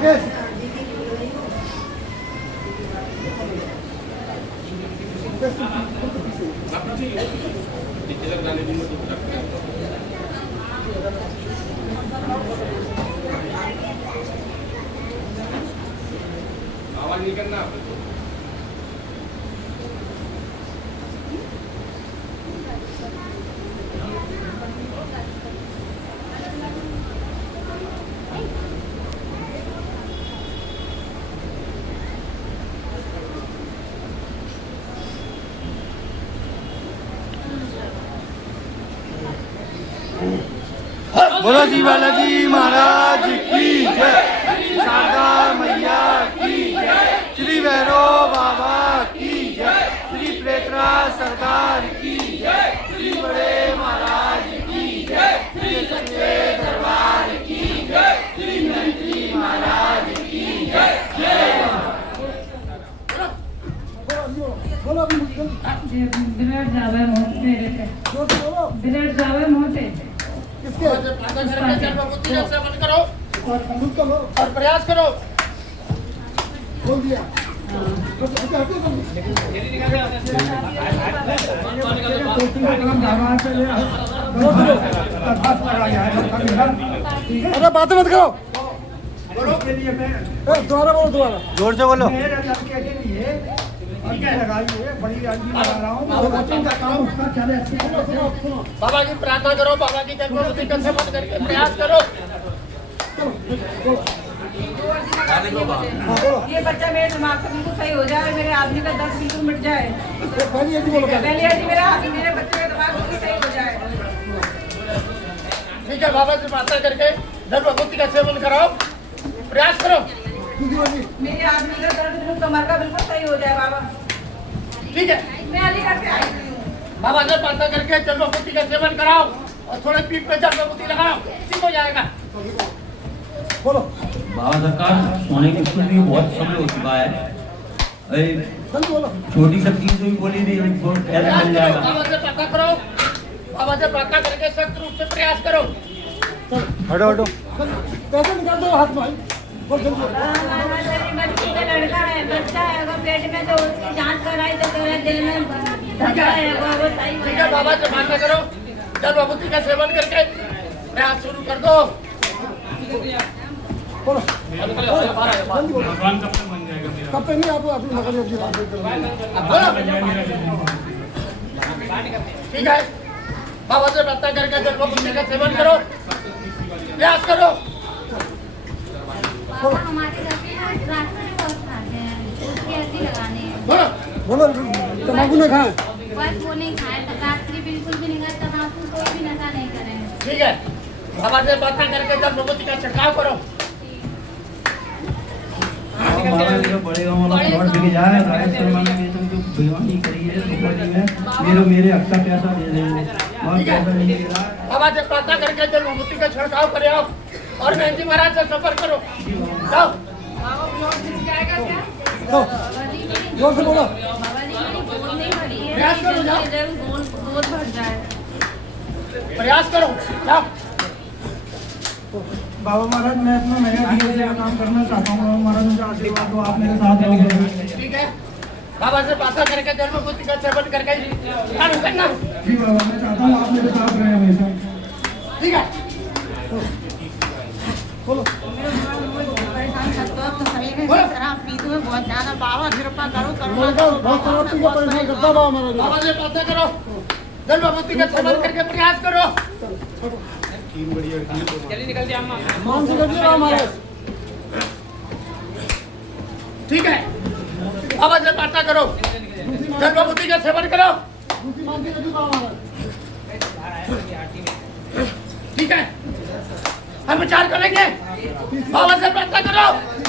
आवाज नहीं करना। बोलो जी बालाजी महाराज की जय, शारदा मैया की जय, श्री भैरव बाबा की जय, श्री प्रेतराज सरदार की जय, श्री बड़े महाराज की जय, श्री सच्चे दरबार की जय, श्री मंत्री महाराज की जय। बिराट जावे मोटे बिराट जावे मोटे किसके सेवन करो और प्रयास करो। बोल दिया अरे बातें मत करो, दोबारा बोलो, दोबारा जोर से बोलो। बाबा की प्रार्थना करो, बाबा की जन्मभूमि का सेवन करके प्रयास करो। ये बच्चा मेरे दिमाग से बिल्कुल सही हो जाए, मेरे आदमी का दर्द बिल्कुल मिट जाए। पहले मेरे बच्चे का दिमाग बिल्कुल सही हो जाए। ठीक है, बाबा से प्रार्थना करके जन्मभूमि का सेवन कराओ, प्रयास करो। मेरे आदमी का दर्द बिल्कुल कमर का बिल्कुल सही हो जाए बाबा। ठीक है, मैं अली करके आई हूँ। बाबा से प्रार्थना करके जन्मभूमि का सेवन कराओ और थोड़े पीठ पे जन्मभूमि लगाओ, ठीक हो जाएगा। बोलो। बाबा सरकार सोने की स्कूल भी बहुत समय हो चुका है, छोटी सब चीज भी बोली थी मिल जाएगा। बाबा से प्रार्थना करो, बाबा से प्रार्थना करके सख्त रूप से प्रयास करो। हटो हटो, पैसे निकाल दो हाथ में। बच्ची का लड़का है, बच्चा है, अगर पेट में तो उसकी जांच कराई तो तेरे दिल में धक्का है, वो सही हो ठीक है, जाएगा। बाबा से प्रार्थना करो, जन्मभूमि का सेवन करके प्रयास शुरू कर दो। बोलो। भगवान कब तक बन जाएगा मेरा? कब तक नहीं, आप अपनी नकल ठीक है, बाबा से प्रार्थना करके जन्मभूमि का सेवन करो, प्रयास करो। बाबा हमारे घर पे रास्ते में बहुत खाते हैं, उसकी हड्डी लगानी है। बोलो, तम्बाकू नहीं खाए। बस वो नहीं खाए, रात्रि बिल्कुल भी नहीं खाए, तम्बाकू कोई भी नशा नहीं करें। ठीक है, बाबा से प्रार्थना करके जन्मभूमि का छिड़काव करो। बड़े गाँव वाला प्लॉट बिक जाए, राजस्थान में तुम जो बेईमानी करी है मेरे हक का पैसा दे देंगे, ठीक है, बाबा से प्रार्थना करके जन्मभूमि का छिड़काव करे आओ और बहन महाराज से सफर करो। जाओ। जोर से बोलो। बाबा जी मेरी बोल नहीं भरी है, प्रयास करो, जाओ। बोल भर जाए। प्रयास करो, जाओ। बाबा महाराज, मैं अपना नया धीरे का काम करना चाहता हूँ। बाबा महाराज मुझे आशीर्वाद दो, आप मेरे साथ रहोगे। ठीक है, बाबा से प्रार्थना करके जन्मभूमि का सेवन करके ध्यान करना। जी बाबा, मैं चाहता हूँ आप मेरे साथ रहें हमेशा। ठीक है, बोलो। परेशान करते हो तो सही में शराब पीते हुए बहुत ज्यादा। बाबा कृपा करो, बहुत शराब पी के परेशान करता है बाबा हमारा। बाबा से प्रार्थना करो, जन्मभूमि का सेवन करके प्रयास करो। मान से करिए बाबा हमारे। ठीक है, बाबा से प्रार्थना करो, जन्मभूमि का सेवन करो। दूसरी मान से करिए बाबा हमारे। ठीक है, हम विचार करेंगे। बाबा से प्रार्थना करो,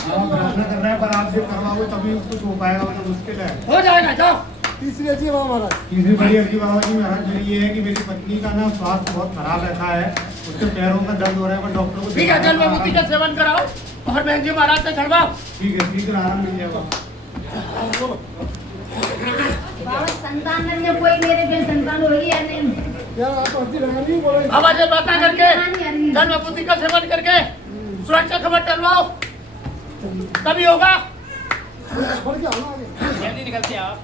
बाबा प्रार्थना कर रहे हैं, पर आप जो करवाओगे तभी कुछ हो पाएगा, मतलब मुश्किल है। हो जाएगा। जाओ। तीसरी अच्छी है बाबा महाराज। तीसरी बड़ी अर्जी बाबा जी महाराज मेरी ये है कि मेरी पत्नी का ना स्वास्थ्य बहुत खराब रहता है, उसके पैरों में दर्द हो रहा है, पर डॉक्टर को ठीक है, जन्मभूमि का सेवन कराओ और बहन जी महाराज से चढ़वाओ। ठीक है, शीघ्र आराम मिल जाएगा। बाबा संतान में कोई मेरे बिन संतान होगी या नहीं? यार आप अर्जी लगानी बोलो। बाबा से प्रार्थना करके जन्मभूमि का सेवन करके सुरक्षा खबर टलवाओ। तभी होगा। जल्दी निकलते हैं आप।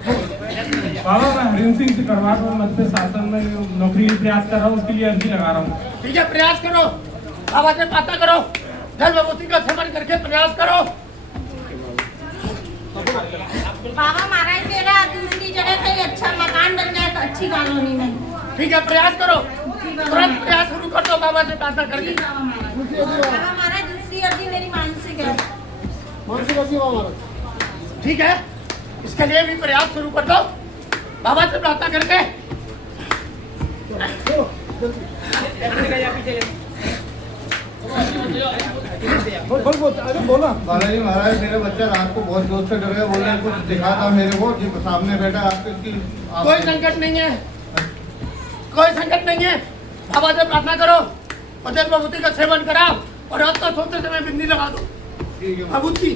बाबा मैं हरिंद सिंह से करवाट और मध्य शासन में नौकरी प्रयास कर रहा हूँ, उसके लिए अर्जी लगा रहा हूँ। ठीक है, प्रयास करो, बाबा से प्रार्थना करो, जल विभूति का सेवन करके प्रयास करो। बाबा महाराज मेरा दूसरी जगह कहीं अच्छा मकान बन जाए तो अच्छी कॉलोनी में। ठीक है, प्रयास करो, तुरंत प्रयास शुरू कर दो बाबा से प्रार्थना करके। बाबा महाराज दूसरी अर्जी मेरी मानसिक है। ठीक है, इसके लिए भी प्रयास शुरू कर दो बाबा से प्रार्थना करके। बालाजी महाराज मेरा बच्चा रात को बहुत जोर से डर गया, बोले कुछ दिखा था मेरे को जी सामने बैठा आपके कोई संकट नहीं है, कोई संकट नहीं है। बाबा से प्रार्थना करो और जल विभूति का सेवन कराओ और रात को सोते समय बिंदी लगा दो विभूति।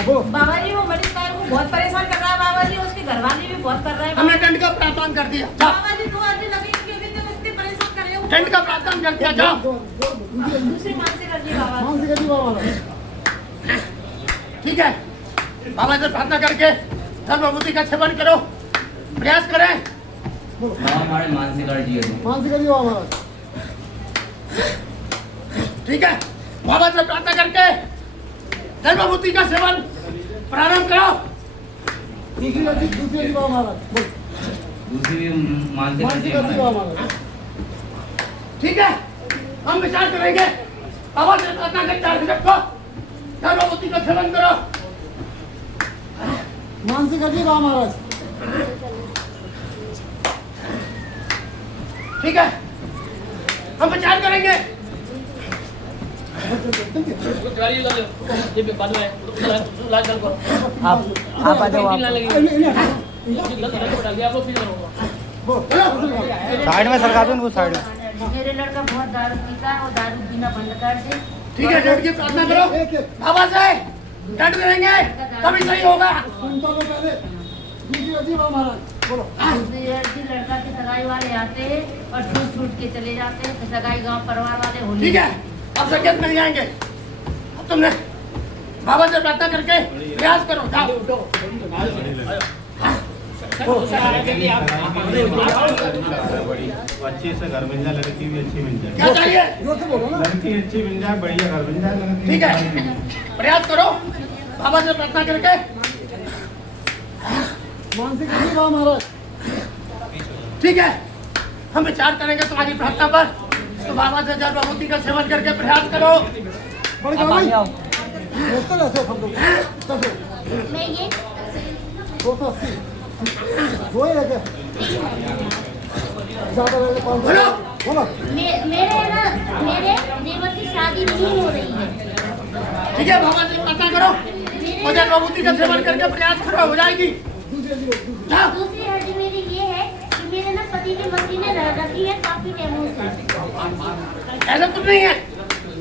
बाबा जी वो मरीज का वो बहुत परेशान कर रहा है बाबा जी, उसके घर वाले भी बहुत कर रहे हैं। हमने दंड का प्रावधान कर दिया, जाओ। बाबा जी 2 अर्जी लगी इसके भी तो इतने परेशान कर रहे हो। दंड का प्रावधान कर दिया, जाओ। दूसरी मानसिक अर्जी बाबा। ठीक है, बाबा से प्रार्थना करके जल विभूति का सेवन करो, प्रयास करें। बाबा हमारे मानसिक अर्जी है। ठीक है, बाबा से प्रार्थना करके जल विभूति का सेवन प्रारंभ करो। दूसरी मानसिक अर्जी है। ठीक है, हम विचार करेंगे, बाबा से प्रार्थना करके 4 मिनट को जल विभूति का सेवन करो। मानसिक अर्जी बाबा महाराज। ठीक है, हम विचार करेंगे। आप आ जाओ। साइड में सरका दो उनको, साइड में। मेरे लड़का बहुत दारू पीता है और दारू पीना बंद कर दे। ठीक है, दंड की प्रार्थना करो, बाबा से दंड देंगे तभी सही होगा। दूसरी अर्जी लड़का के सगाई वाले आते हैं और छूट के चले जाते हैं, तो सगाई गांव परिवार वाले होली। ठीक है, अब संकेत मिल जाएंगे। अब तुमने बाबा से प्रार्थना करके प्रयास करो, जाओ। अच्छी से घर मिल जाए, लड़की भी अच्छी मिल जाए। क्या चाहिए? लड़की अच्छी मिल जाए, बढ़िया घर मिल जाए। ठीक है, प्रयास करो बाबा से प्रार्थना करके। ठीक है, हम विचार करेंगे तुम्हारी प्रार्थना पर, तो बाबा से जल विभूति का सेवन करके प्रयास करो। मैं ये बोलो। मेरे देवर की शादी नहीं हो रही है। ठीक है, बाबा से प्रार्थना करो और जल विभूति का सेवन करके प्रयास करो, हो जाएगी। जाओ। दूसरी अर्जी मेरी ये है कि मेरे ना पति की मशीनें रखी है काफी टाइमों से। ऐसा कुछ नहीं है,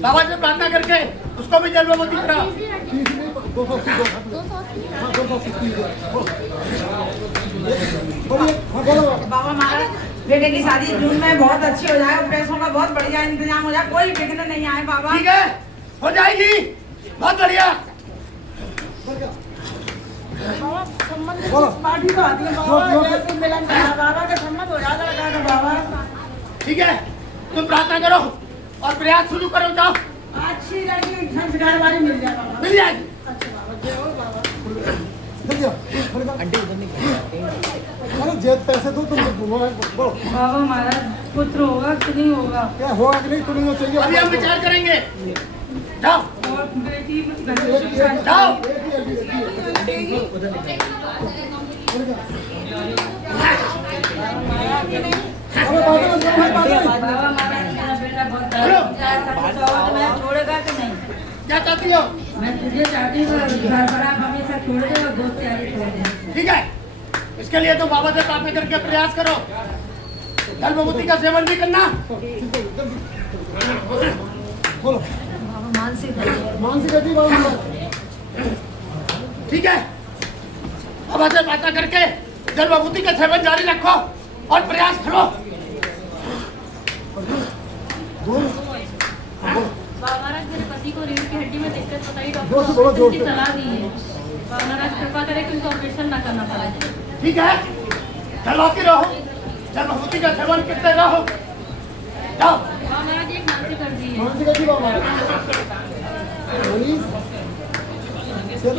बाबा से प्रार्थना करके उसको भी जल विभूति कराओ। बाबा महाराज बेटे की शादी जून में बहुत अच्छी हो जाए, पैसों का बहुत बढ़िया इंतजाम हो जाए, कोई विघ्न नहीं आए बाबा। ठीक है, हो जाएगी, बहुत बढ़िया। पार्टी तो आती है बाबा, जैसे मिलन करा बाबा के सम्मत हो जाता है बाबा। ठीक है, तुम प्रार्थना करो और प्रयास शुरू करो, जाओ। अच्छी लड़की संस्कार वाली मिल जाए बाबा। मिल जाएगी। पैसे दो तुम बाबा महाराज पुत्र होगा कि नहीं होगा? क्या होगा कि नहीं तुम्हें चाहिए। अभी हम विचार करेंगे, जाओ। और बेटी जाओ। बाबा महाराज मेरा बेटा बहुत मैं छोड़ेगा कि नहीं? क्या चाहती हो? मैं तुझे चाहती हूँ घर पर आप हमेशा छोड़ दे और दोस्त यारी छोड़ दे। ठीक है, इसके लिए तो बाबा से प्रार्थना करके प्रयास करो, जल विभूति का सेवन भी करना। मानसिक ठीक है, बाबा से प्रार्थना करके जल विभूति का सेवन जारी रखो और प्रयास करो। महाराज मेरे पति को रीढ़ की हड्डी में दिक्कत बताई, जोर से बोलो, जोर डॉक्टर से। की सलाह दी है। महाराज कृपा करे कि उनको ऑपरेशन ना करना पड़े। ठीक है, चलाते रहो, जल भगवती का सेवन करते रहो। जाओ। महाराज एक मानसी कर दी है।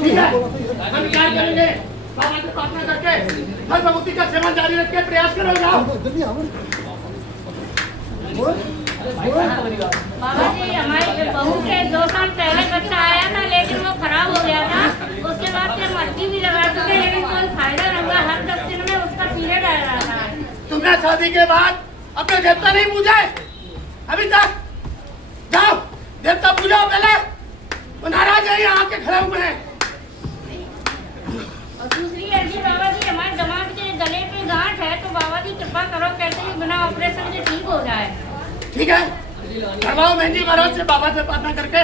ठीक है, हम क्या करेंगे? बाबा से प्रार्थना करके जल भगवती का सेवन जारी रख के प्रयास करो। जाओ। बाबा जी हमारी बहू के 2 साल पहले बच्चा आया था, लेकिन वो खराब हो गया था। उसके बाद से मर्जी भी लगा चुके, लेकिन कोई फायदा नहीं हुआ। हर 10 दिन में उसका पीरियड आ रहा था। तुमने शादी के बाद अपने देवता नहीं पूजा है अभी तक? जाओ, देवता पूजाओ पहले। वो नाराज है, यहाँ आके खड़े हुए हैं। और दूसरी अर्जी बाबा जी, हमारे दिमाग के गले पे गांठ है, तो बाबा जी कृपा करो कैसे भी बिना ऑपरेशन के ठीक हो जाए। ठीक है, करवाओ मेहंदी महाराज से बाबा से प्रार्थना करके।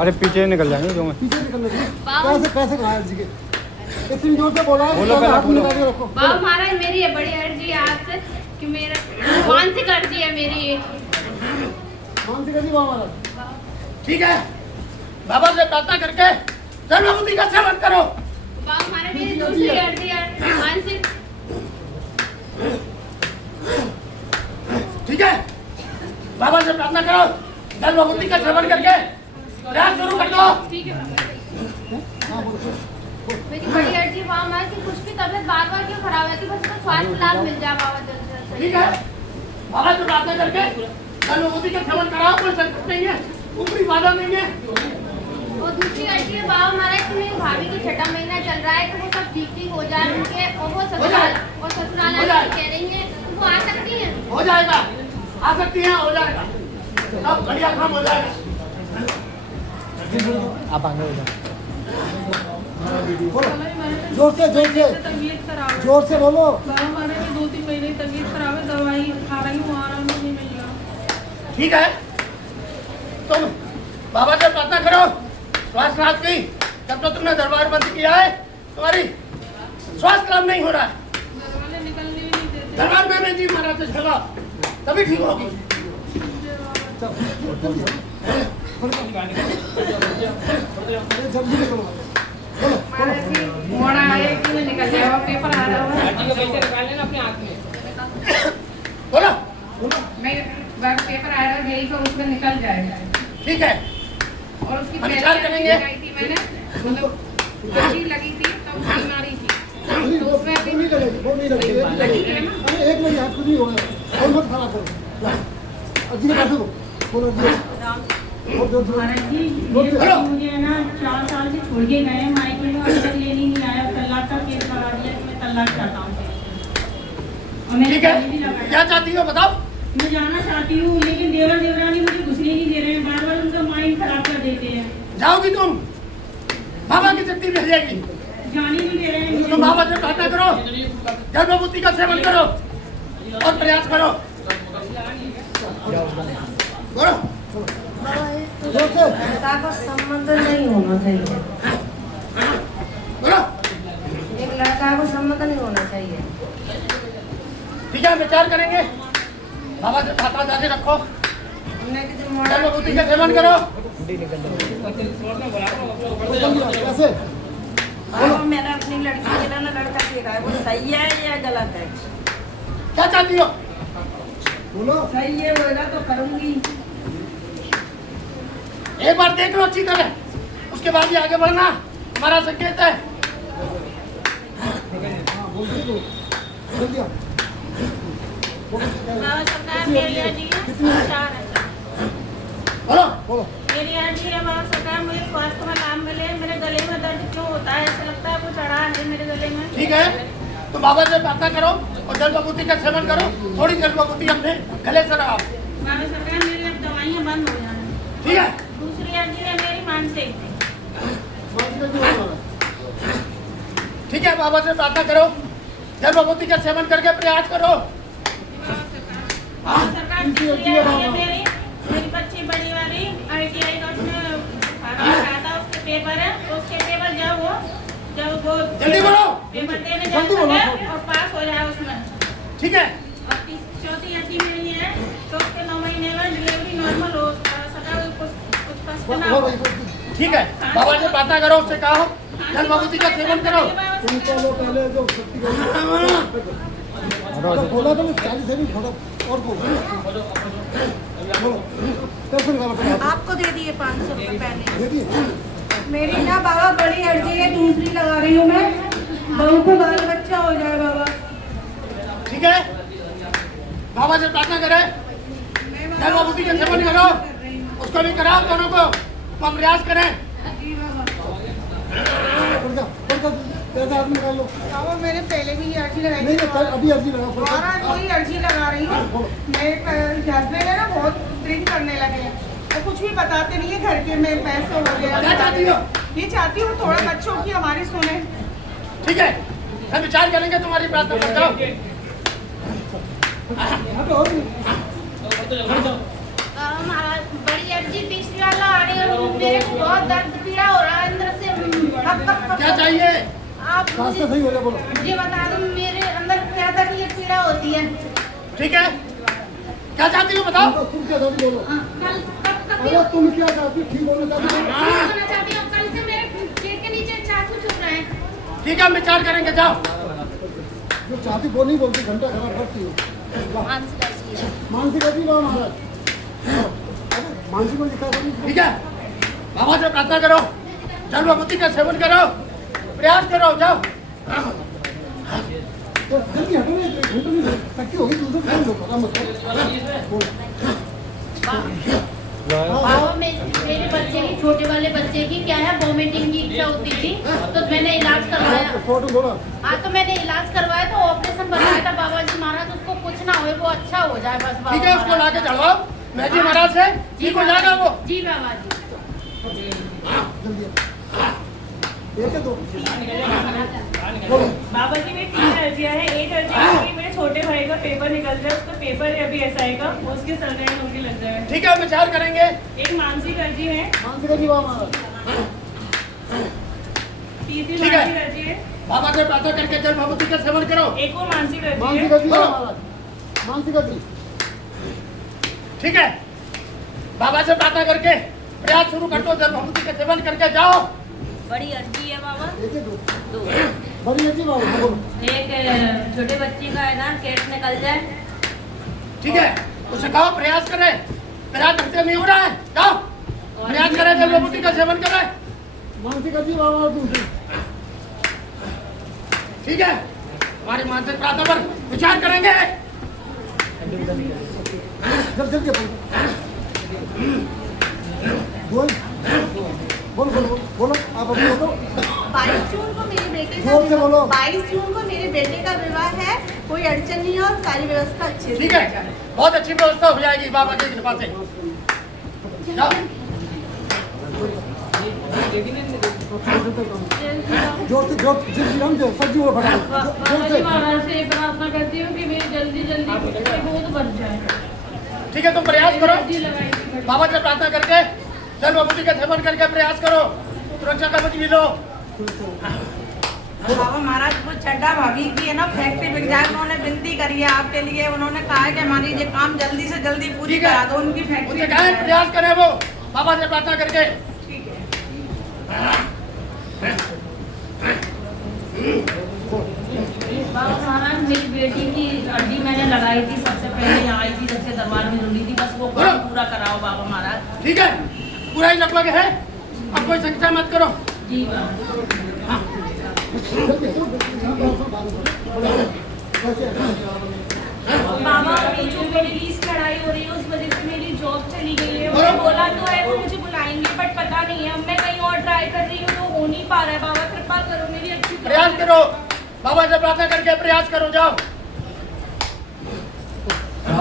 अरे पीछे निकल जाएंगे जो कैसे कहा जी के इतनी जोर से बोला बोलो पहले, बोलो। बाबा महाराज मेरी ये बड़ी अर्जी है आपसे कि मेरा मानसिक अर्जी है मेरी। मानसिक जी बाबा ठीक है, बाबा से प्रार्थना करके जल भगवती का सेवन करो। बाबा महाराज मेरी दूसरी अर्जी है मानसिक। ठीक है, बाबा से प्रार्थना करो, जल भगवती का सेवन करके प्रयास शुरू कर दो। ठीक है मेरी बड़ी अर्जी बाबा महाराज की कुछ भी तबीयत बार-बार क्यों खराब है कि बस उसको स्वास्थ्य लाभ मिल जाए बाबा जल्द से जल्द। ठीक है, बाबा से प्रार्थना करके जल भगवती का सेवन कराओ। कोई संकट नहीं है, ऊपरी बाधा नहीं है। और दूसरी अर्जी है बाबा महाराज की मेरी भाभी की 6ठा महीना चल रहा है, तो वो सब ठीक हो जाए उनके, और वो ससुराल हो जाए। कह रही है वो आ सकती है। हो जाएगा, आ सकती हैं, हो जाएगा, सब बढ़िया काम हो जाएगा। आप आगे हो जाओ जोर से तबीयत खराब है। जोर से बोलो बाबा हमारे में 2-3 महीने तबीयत खराब है, दवाई खा रही हूँ, आराम नहीं मिल रहा। ठीक है, तुम बाबा से प्रार्थना करो स्वास्थ्य लाभ की। जब तो तुमने दरबार बंद किया है, तुम्हारी स्वास्थ्य लाभ नहीं हो रहा है। दरवाजे निकलने भी नहीं देते। दरबार में जी महाराज से चलो, तभी ठीक होगी। महाराज जी मोड़ा आए कि मैं निकल जाए, और पेपर आ रहा है। अर्जी को पैसे निकाल लेना अपने हाथ में। बोलो। मैं पेपर आ रहा है यही, तो उसमें निकल जाएगा। ठीक है, और उसकी हम विचार करेंगे। लगाई थी मैंने, मतलब गर्मी लगी थी तो बीमारी थी, तो उसमें अभी नहीं लगेगी वो नहीं लगेगी लगी है ना। अरे एक मिनट आपको नहीं होगा और मत खराब करो अजी के पास बोलो जी महाराज जी ये मुझे ना 4 साल से छोड़ के गए हैं मायके में, अभी तक लेने नहीं आया। तलाक का केस करा दिया कि मैं तलाक चाहता हूँ। और मैंने ठीक है, पहले भी लगाया। क्या चाहती हो बताओ। मैं जाना चाहती हूँ, लेकिन देवर देवरानी मुझे घुसने नहीं दे रहे हैं, बार बार उनका माइंड खराब कर देते हैं। जाओगी तुम, बाबा की शक्ति मिल जाएगी। जाने नहीं दे रहे हैं। तुम बाबा से प्रार्थना करो, जल भगवती का सेवन करो और प्रयास करो। बोलो। लड़का को संबंध नहीं होना चाहिए, बोलो। एक लड़का को संबंध नहीं होना चाहिए। ठीक है, विचार करेंगे। बाबा से प्रार्थना जारी रखो, जल भगवती का सेवन करो। कैसे मैंने अपनी लड़की के लिए ना लड़का देखा है, वो सही है या गलत है? क्या चाहती हो? बोलो सही है होगा तो करूंगी। एक बार देख लो अच्छी तरह, उसके बाद ही आगे बढ़ना हमारा संकेत है। बाबा सरकार मेरी अर्जी है, 4 है। बोलो। बोलो मेरी अर्जी है बाबा सरकार, मुझे स्वास्थ्य में लाभ मिले। मेरे गले में दर्द क्यों होता है? ऐसा लगता है वो चढ़ा है मेरे गले में। ठीक है, तो बाबा से प्रार्थना करो और जल भगवती का सेवन करो। थोड़ी जल भगवती अपने गले से लगाओ। बाबा सरकार मेरी अब दवाइयाँ बंद हो जाए। ठीक है, दूसरी अर्जी है मेरी मानसिक। ठीक है, बाबा से प्रार्थना करो, जल भगवती का सेवन करके प्रयास करो। बाबा सरकार दूसरी अर्जी है मेरी बच्ची बड़ी वाली ITI का उसमें कहा था, उसके पेपर है, उसके पेपर जब वो जल्दी बोलो। पेपर देने जाए और पास हो जाए उसमें। ठीक है, और चौथी नहीं आती मेरी है तो उसके 9 महीने में डिलीवरी नॉर्मल हो सका, कुछ कष्ट ना हो। ठीक है, बाबा से प्रार्थना करो, उससे कहो जल भगवती का सेवन करो। बोला तो 40 से भी थोड़ा और बोलो। आपको दे दिए 500 रुपये पहले। देखिए मेरी ना बाबा बड़ी अर्जी है, दूसरी लगा रही हूँ मैं, बहू को बाल बच्चा हो जाए बाबा। ठीक है, बाबा से प्रार्थना करे, जल भगवती का सेवन करो, उसको भी कराओ, दोनों को हम प्रयास करें। पैसा आदमी निकाल लो। बाबा मैंने पहले भी ये अर्जी लगाई नहीं थी, अभी अर्जी लगा। और आज वही अर्जी लगा रही हूँ। मेरे हस्बैंड है ना बहुत ड्रिंक करने लगे हैं और कुछ भी बताते नहीं है घर के में पैसे हो गए। क्या चाहती हो? ये चाहती हूँ थोड़ा बच्चों की हमारी सुने। ठीक है, हम विचार करेंगे तुम्हारी प्रार्थना पर। जाओ महाराज बड़ी अर्जी तीसरी वाला आ रही है, मेरे को बहुत दर्द पीड़ा हो रहा है अंदर से। क्या चाहिए? आप रास्ता सही हो जाए बोलो। मुझे बता दो मेरे अंदर क्या तकलीफ पीड़ा होती है। ठीक है, क्या चाहती हो बताओ। तुम क्या चाहती बोलो। कल कब अरे तुम क्या चाहती, ठीक बोलना चाहती हो? होना चाहती हूँ, कल से मेरे पेट के नीचे चाकू चुभ रहा है। ठीक है, हम विचार करेंगे। जाओ जो चाहती वो नहीं बोलती, घंटा खराब करती हो। मानसिक अर्जी बाबा महाराज, मानसिक को दिखा सकती। ठीक है, बाबा से प्रार्थना करो, जल भगवती का सेवन करो, प्रयास करो। जाओ तो जल्दी हटो, घंटे में तक्की होगी, दूसरे काम लो, पता मत करो। बाबा मेरे बच्चे की, छोटे वाले बच्चे की क्या है वोमिटिंग की इच्छा होती थी, तो मैंने इलाज करवाया। फोटो बोला। हाँ तो मैंने इलाज करवाया, तो ऑपरेशन बनाया था बाबा जी महाराज, उसको कुछ ना हो, वो अच्छा हो जाए बस बाबा। ठीक है, उसको लाके चढ़वाओ, मैं जी महाराज से ठीक हो जाएगा वो। जी बाबा जी। जल्दी एक है दो बाबा जी मेरी 3 अर्जियाँ हैं। एक अर्जी है कि मेरे छोटे भाई का पेपर निकल जाए, उसका पेपर है अभी SI का, उसके सरकारी नौकरी लग जाए। ठीक है, हम विचार करेंगे। एक मानसिक अर्जी है, मानसिक अर्जी बाबा महाराज। तीसरी ठीक है। मानसिक अर्जी है, बाबा से प्रार्थना करके जल भगवती का सेवन करो। एक और मानसिक अर्जी मानसिक है। अर्जी बाबा महाराज, मानसिक अर्जी। ठीक है, बाबा से प्रार्थना करके प्रयास शुरू कर दो, जल भगवती का सेवन करके जाओ। बड़ी अर्जी है बाबा। एक है दो 2 बड़ी अर्जी बाबा बोलो। एक छोटे बच्चे का है ना, केस निकल जाए। ठीक है, उसे कहो प्रयास करे, मेरा ढंग नहीं हो रहा है, जाओ प्रयास करे, जल भगवती का सेवन करे। मानसिक अर्जी बाबा महाराज दूसरी। ठीक है, हमारी मानसिक प्रार्थना पर विचार करेंगे। जल्दी बोल बोल बोल बोलो, आप अभी बोलो। 22 जून को मेरे बेटे जोर से बोलो। 22 जून को मेरे बेटे का विवाह है, कोई अड़चन नहीं है और सारी व्यवस्था अच्छे से। ठीक है, बहुत अच्छी व्यवस्था हो जाएगी बाबा की कृपा से। जाओ जोर से जोर जी राम जो सब्जी वो फटा जोर से। महाराज से प्रार्थना करती हूँ कि मेरी जल्दी जल्दी बहुत बढ़ जाए। ठीक है, तुम प्रयास करो, अर्जी लगाई थी। बाबा से प्रार्थना करके जल भगवती का सेवन करके प्रयास करो, सुरक्षा कवच भी लो। बाबा महाराज वो चड्डा भाभी की है ना फैक्ट्री बिक जाए, उन्होंने विनती करी है आपके लिए। उन्होंने कहा है कि हमारी ये काम जल्दी से जल्दी पूरी ठीक है। करा दो, उनकी फैक्ट्री उनसे बिक कहें जाए। प्रयास करें वो, बाबा से प्रार्थना करके। ठीक है। बाबा महाराज मेरी बेटी की अर्जी मैंने लगाई थी, सबसे पहले यहाँ आई थी जब से दरबार में जुड़ी थी, बस वो काम पूरा कराओ बाबा महाराज। ठीक है, पूरा ही लगभग है, अब कोई संख्या मत करो। जी बाबा। बाबा अभी जो मेरी लीज लड़ाई हो रही है उस वजह से मेरी जॉब चली गई है। उन्होंने बोला तो है वो मुझे बुलाएंगे, बट पता नहीं है, अब मैं कहीं और ट्राई कर रही हूँ तो हो नहीं पा रहा है। बाबा कृपा करो, मेरी अच्छी प्रयास करो, बाबा से प्रार्थना करके प्रयास करो। जाओ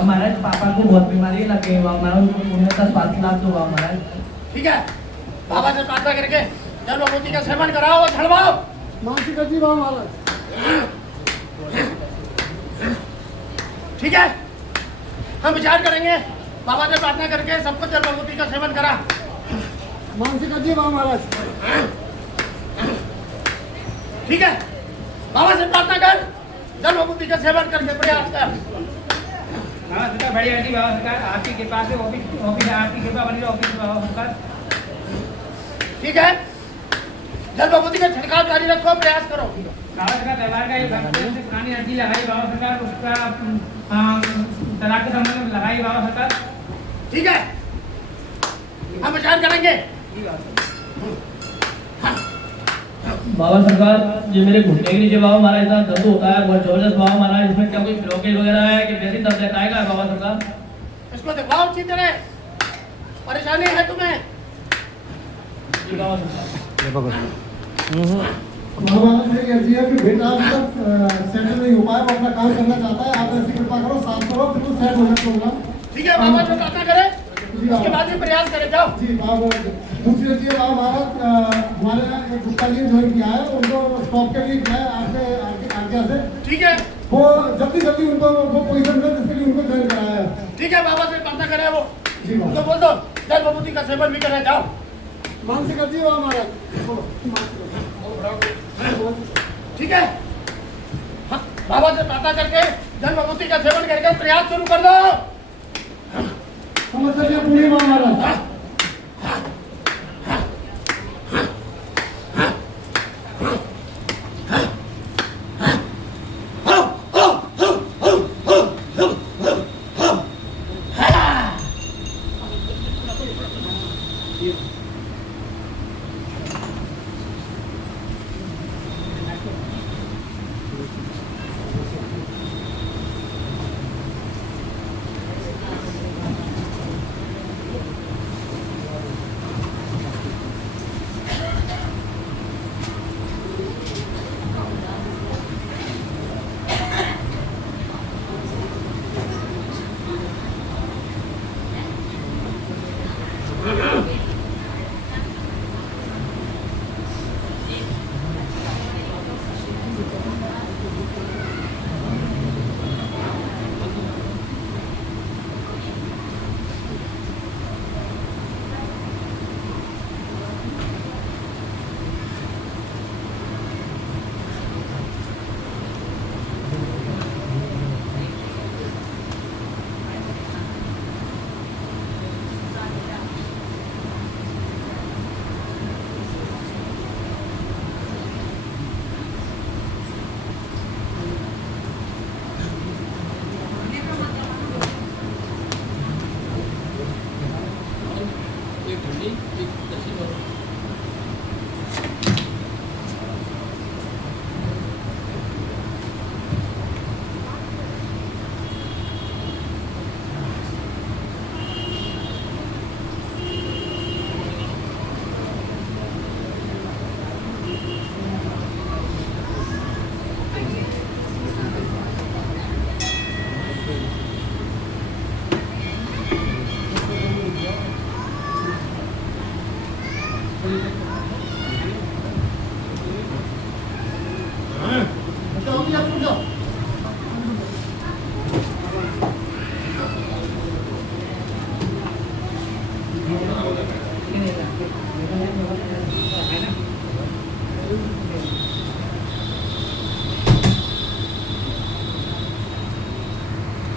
महाराज पापा को बहुत बीमारी लग गई, महाराज उन्हें तो स्वास्थ्य लाभ दो महाराज। ठीक है, बाबा से प्रार्थना करके जल भगवती का सेवन कराओ और झड़वाओ। मानसिक अर्जी बाबा महाराज। ठीक है, हम विचार करेंगे, बाबा से प्रार्थना करके सबको जल भगवती का सेवन करा। मानसिक अर्जी बाबा महाराज। ठीक है, बाबा से प्रार्थना कर, जल भगवती का सेवन करके प्रयास कर। हाँ सरकार बड़ी आरती बाबा सरकार आपकी कृपा से ऑफिस आपकी कृपा बनी रहे ऑफिस बाबा सरकार। ठीक है, जल भभूति का छिड़काव जारी रखो, प्रयास करो। बाबा सरकार व्यवहार का एक भक्तों से पुरानी अर्जी लगाई बाबा सरकार, उसका तलाक के संबंध में लगाई बाबा सरकार। ठीक है, हम विचार करेंगे। बाबा सरकार, ये मेरे घुटने के नीचे बाबा हमारा इतना दर्द होता है, बहुत जबरदस्त बाबा हमारा, इसमें क्या कोई ब्लॉकेज वगैरह है कि वैसे दर्द रहता है क्या बाबा सरकार? इसको दिखाओ अच्छी तरह, परेशानी है तुम्हें? जी बाबा सरकार। बाबा मेरी अर्जी है कि बेटा अब तक सेटल नहीं हो पाया, वो अपना काम करना चाहता है, आप ऐसी कृपा करो, साथ करो, बिल्कुल सेट हो जाए प्रोग्राम। ठीक है बाबा, जो प्रार्थना करे उसके बाद में प्रयास करे, जाओ। जी बाबा, दूसरी अर्जी है बाबा महाराज, हमारे यहाँ एक गुप्ता जी ज्वाइन किया है, उनको स्टॉप के लिए किया है आपके आज्ञा से। ठीक है, वो जल्दी जल्दी उनको वो पोजीशन में जिसके लिए उनको ज्वाइन कराया है। ठीक है, बाबा से प्रार्थना करे वो, जी बाबा। उनको बोल दो जल भभूति का सेवन भी करे, जाओ। मानसिक अर्जी बाबा महाराज। ठीक है, हाँ, बाबा से प्रार्थना करके जल भभूति का सेवन करके प्रयास शुरू कर दो। समस्या पूरी बाबा महाराज।